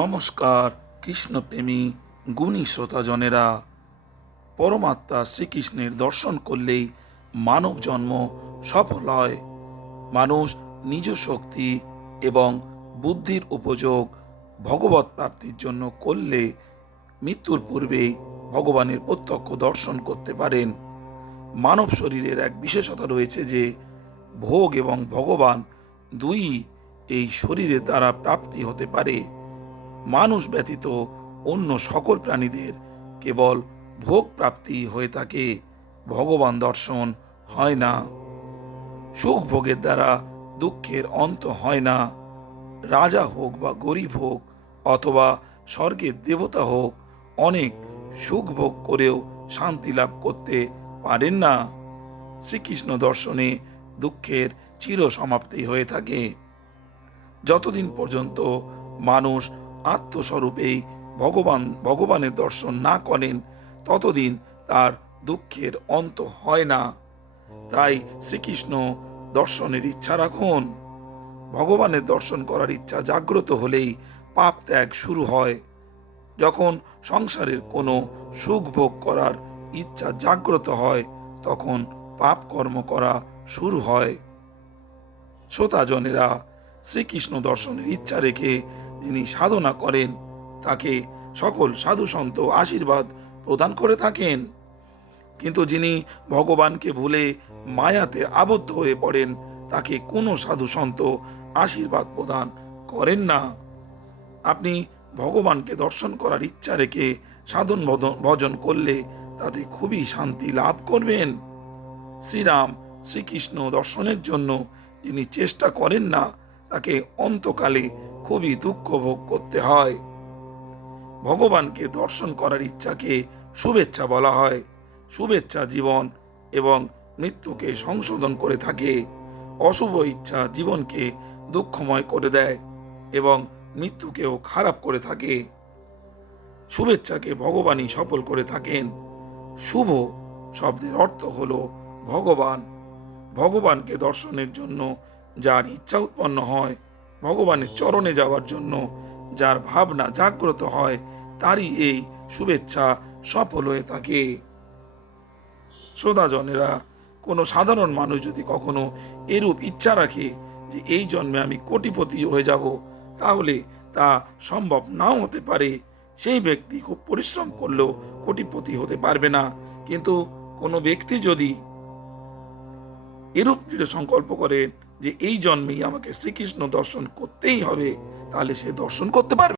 নমস্কার কৃষ্ণপ্রেমী গুণী শ্রোতাজনেরা। পরমাত্মা শ্রীকৃষ্ণের দর্শন করলেই মানব জন্ম সফল হয়। মানুষ নিজ শক্তি এবং বুদ্ধির উপযোগ ভগবৎ প্রাপ্তির জন্য করলে মৃত্যুর পূর্বেই ভগবানের প্রত্যক্ষ দর্শন করতে পারেন। মানব শরীরের এক বিশেষতা রয়েছে যে ভোগ এবং ভগবান দুই এই শরীরের দ্বারা প্রাপ্তি হতে পারে। মানুষ ব্যতীত অন্য সকল প্রাণীদের কেবল ভোগ প্রাপ্তি হয়ে থাকে, ভগবান দর্শন হয় না। সুখ ভোগের দ্বারা দুঃখের অন্ত হয় না। রাজা হোক বা গরিব হোক অথবা স্বর্গের দেবতা হোক, অনেক সুখ ভোগ করেও শান্তি লাভ করতে পারেন না। শ্রীকৃষ্ণ দর্শনে দুঃখের চির সমাপ্তি হয়ে থাকে। যতদিন পর্যন্ত মানুষ আত্মস্বরূপেই ভগবানের দর্শন না করেন, ততদিন তার দুঃখের অন্ত হয় না। তাই শ্রীকৃষ্ণ দর্শনের ইচ্ছা রাখুন। ভগবানের দর্শন করার ইচ্ছা জাগ্রত হলেই পাপ ত্যাগ শুরু হয়। যখন সংসারের কোনো সুখ ভোগ করার ইচ্ছা জাগ্রত হয়, তখন পাপ কর্ম করা শুরু হয়। শ্রোতাজনেরা, শ্রীকৃষ্ণ দর্শনের ইচ্ছা রেখে যিনি সাধনা করেন, তাকে সকল সাধু সন্ত আশীর্বাদ প্রদান করে থাকেন। কিন্তু যিনি ভগবানকে ভুলে মায়াতে আবদ্ধ হয়ে পড়েন, তাকে কোনো সাধু সন্ত আশীর্বাদ প্রদান করেন না। আপনি ভগবানকে দর্শন করার ইচ্ছা রেখে সাধন ভজন করলে তাতে খুবই শান্তি লাভ করবেন। শ্রীরাম শ্রীকৃষ্ণ দর্শনের জন্য যিনি চেষ্টা করেন না, তাকে অন্তকালে খুবই দুঃখ ভোগ করতে হয়। ভগবানকে দর্শন করার ইচ্ছাকে শুভেচ্ছা বলা হয়। শুভেচ্ছা জীবন এবং মৃত্যুকে সংশোধন করে থাকে। অশুভ ইচ্ছা জীবনকে দুঃখময় করে দেয় এবং মৃত্যুকেও খারাপ করে থাকে। শুভেচ্ছাকে ভগবানই সফল করে থাকেন। শুভ শব্দের অর্থ হলো ভগবান। ভগবানকে দর্শনের জন্য যার ইচ্ছা উৎপন্ন হয়, ভগবানের চরণে যাওয়ার জন্য যার ভাবনা জাগ্রত হয়, তারই এই শুভেচ্ছা সফল হয়ে থাকে। শ্রোতাজনেরা, কোনো সাধারণ মানুষ যদি কখনো এরূপ ইচ্ছা রাখে যে এই জন্মে আমি কোটিপতি হয়ে যাব, তাহলে তা সম্ভব নাও হতে পারে। সেই ব্যক্তি খুব পরিশ্রম করলেও কোটিপতি হতে পারবে না। কিন্তু কোনো ব্যক্তি যদি এরূপ দৃঢ় সংকল্প করেন যে এই জন্মেই আমাকে শ্রীকৃষ্ণ দর্শন করতেই হবে, তাহলে সে দর্শন করতে পারবে।